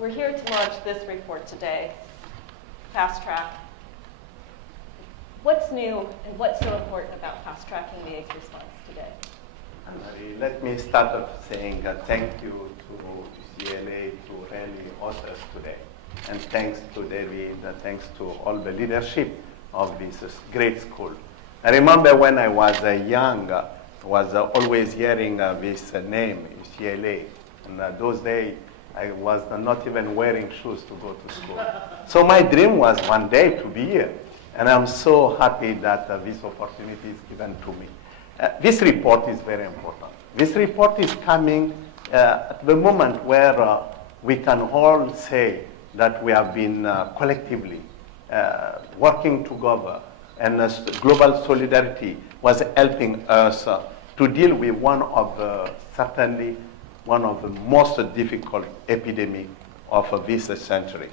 We're here to launch this report today, Fast Track. What's new and what's so important about fast-tracking the AIDS response today? Annemarie, let me start off saying thank you to UCLA to really host us today. And thanks to David, thanks to all the leadership of this great school. I remember when I was young, I was always hearing this name, UCLA. And those days, I was not even wearing shoes to go to school. So my dream was one day to be here. And I'm so happy that this opportunity is given to me. This report is very important. This report is coming at the moment where we can all say that we have been collectively working together, and global solidarity was helping us to deal with certainly one of the most difficult epidemics of this century.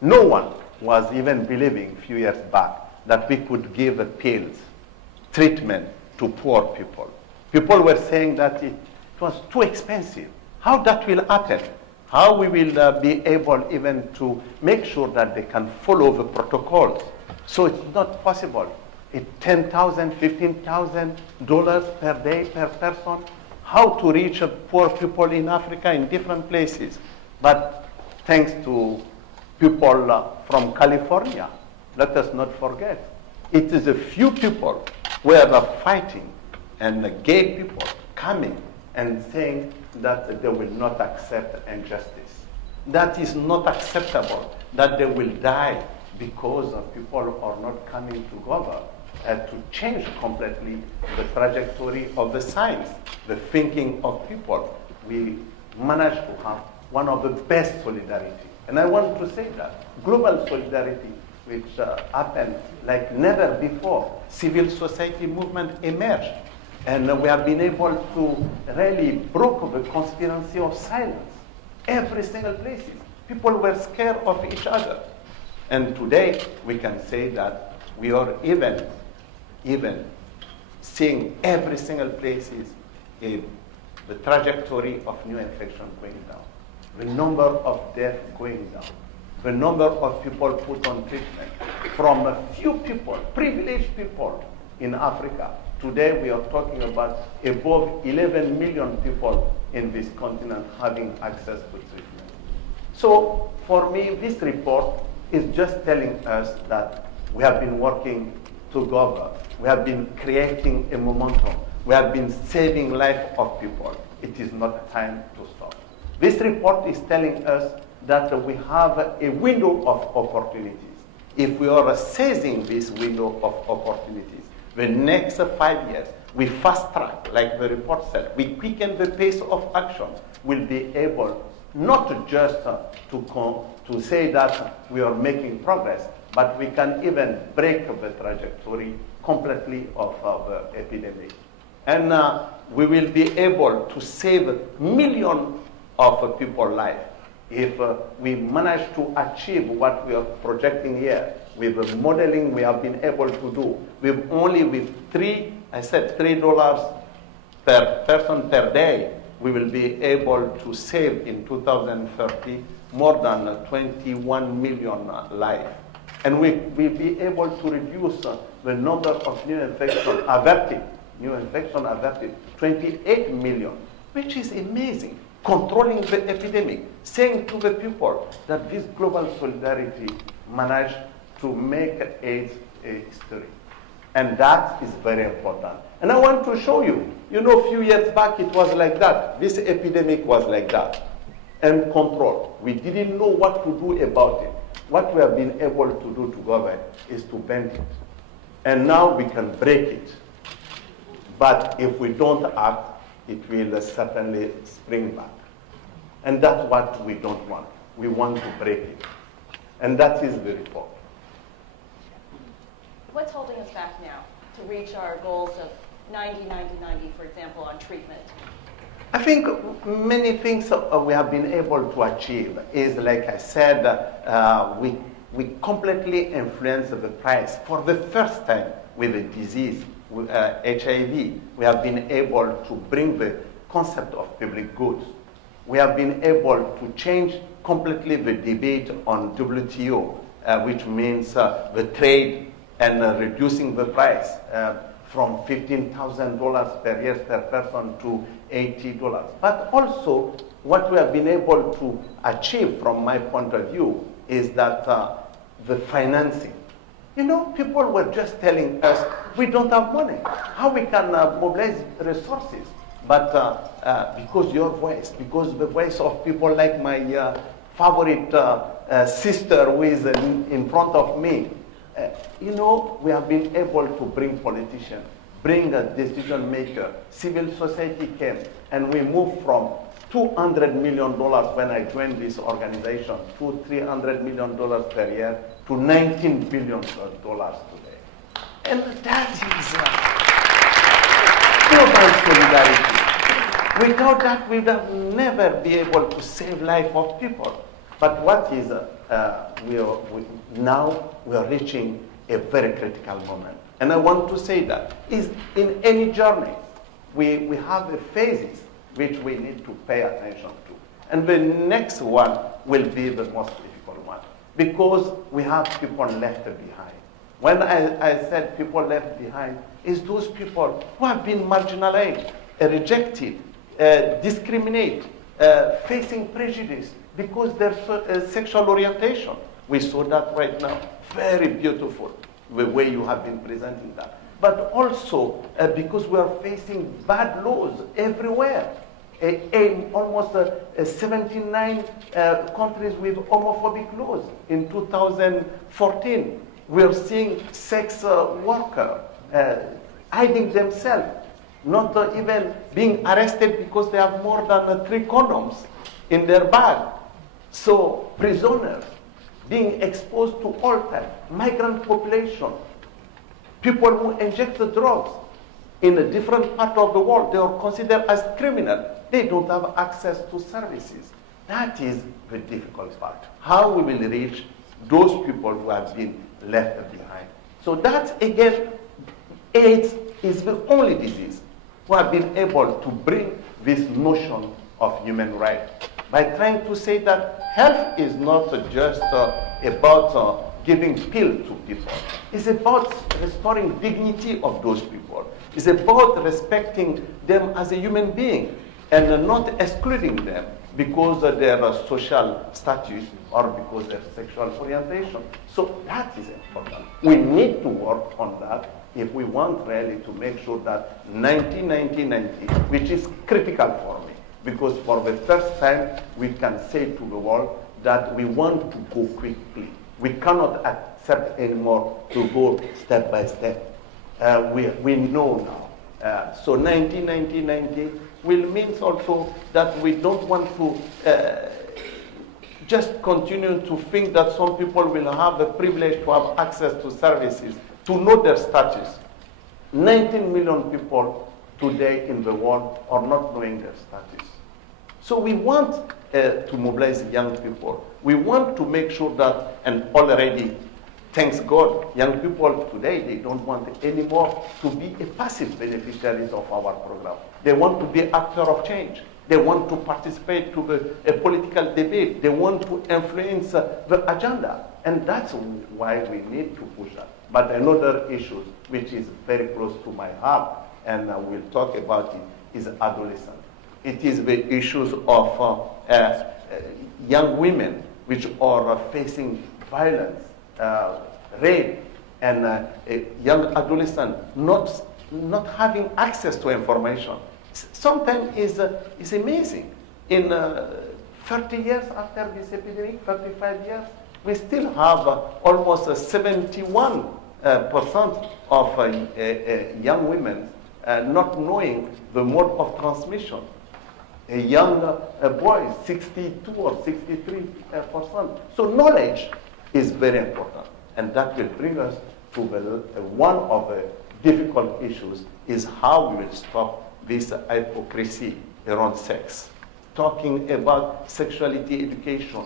No one was even believing a few years back that we could give pills, treatment to poor people. People were saying that it was too expensive. How that will happen? How we will be able even to make sure that they can follow the protocols. So it's not possible. It's $10,000, $15,000 per day per person. How to reach poor people in Africa in different places. But thanks to people from California, let us not forget, it is a few people who are fighting, and gay people coming and saying that they will not accept injustice. That is not acceptable, that they will die because people are not coming together to change completely the trajectory of the science, the thinking of people. We managed to have one of the best solidarity. And I want to say that global solidarity, which happened like never before. Civil society movement emerged. And we have been able to really broke the conspiracy of silence. Every single place. People were scared of each other. And today, we can say that we are even seeing every single places in the trajectory of new infection going down. The number of deaths going down. The number of people put on treatment. From a few people, privileged people in Africa, today we are talking about above 11 million people in this continent having access to treatment. So for me, this report is just telling us that we have been working together. We have been creating a momentum. We have been saving life of people. It is not time to stop. This report is telling us that we have a window of opportunities. If we are seizing this window of opportunities, the next 5 years, we fast track, like the report said, we quicken the pace of action, we'll be able not just to say that we are making progress, but we can even break the trajectory completely of the epidemic. And we will be able to save millions of people's lives if we manage to achieve what we are projecting here with the modeling we have been able to do. With $3 per person per day, we will be able to save in 2030 more than 21 million lives. And we will be able to reduce the number of new infections averted, 28 million, which is amazing. Controlling the epidemic, saying to the people that this global solidarity managed to make AIDS a history. And that is very important. And I want to show you, a few years back it was like that. This epidemic was like that. And control. We didn't know what to do about it. What we have been able to do together is to bend it. And now we can break it. But if we don't act, it will certainly spring back. And that's what we don't want. We want to break it. And that is the report. What's holding us back now to reach our goals of 90, 90, 90, for example, on treatment? I think many things we have been able to achieve is, like I said, we completely influence the price. For the first time with the disease, HIV, we have been able to bring the concept of public goods. We have been able to change completely the debate on WTO, which means the trade and reducing the price from $15,000 per year per person to $80. But also, what we have been able to achieve from my point of view is that the financing. You know, people were just telling us, we don't have money. How we can mobilize resources? But because your voice, because the voice of people like my favorite sister who is in front of me, you know, we have been able to bring politicians, bring a decision maker, civil society came, and we moved from $200 million when I joined this organization to $300 million per year to $19 billion today. And that is global solidarity. Without that, we would have never be able to save life of people. But what is, now we are reaching a very critical moment. And I want to say that is in any journey, we have a phases which we need to pay attention to. And the next one will be the most difficult one because we have people left behind. When I said people left behind, is those people who have been marginalized, rejected, discriminated, facing prejudice because their sexual orientation. We saw that right now. Very beautiful, the way you have been presenting that. But also because we are facing bad laws everywhere. In almost 79 countries with homophobic laws. In 2014, we are seeing sex workers hiding themselves, not even being arrested because they have more than 3 condoms in their bag. So prisoners being exposed to all types, migrant population, people who inject the drugs in a different part of the world, they are considered as criminal. They don't have access to services. That is the difficult part. How we will reach those people who have been left behind. So that, again, AIDS is the only disease who have been able to bring this notion of human rights by trying to say that health is not just about giving pills to people. It's about restoring dignity of those people. It's about respecting them as a human being and not excluding them because of their social status or because of their sexual orientation. So that is important. We need to work on that if we want really to make sure that 90-90-90, which is critical for me, because for the first time we can say to the world that we want to go quickly. We cannot accept anymore to go step by step. We know now. So 90-90-90 will mean also that we don't want to just continue to think that some people will have the privilege to have access to services, to know their status. 19 million people today in the world are not knowing their status. So we want to mobilize young people. We want to make sure that, and already, thanks God, young people today, they don't want anymore to be a passive beneficiaries of our program. They want to be actors of change. They want to participate to a political debate. They want to influence the agenda. And that's why we need to push that. But another issue, which is very close to my heart, and we'll talk about it, is adolescence. It is the issues of young women which are facing violence, rape, and a young adolescent not having access to information. Sometimes is amazing. In 30 years after this epidemic, 35 years, we still have almost 71% of young women not knowing the mode of transmission. A young boy, 62 or 63%. So knowledge is very important. And that will bring us to one of the difficult issues is how we will stop this hypocrisy around sex. Talking about sexuality education,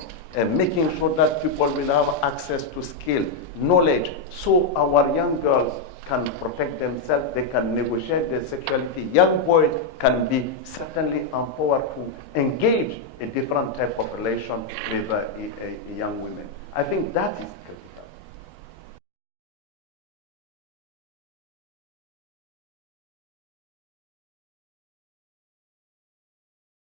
making sure that people will have access to skill, knowledge, so our young girls can protect themselves, they can negotiate their sexuality. Young boys can be certainly empowered to engage a different type of relation with a young women. I think that is critical.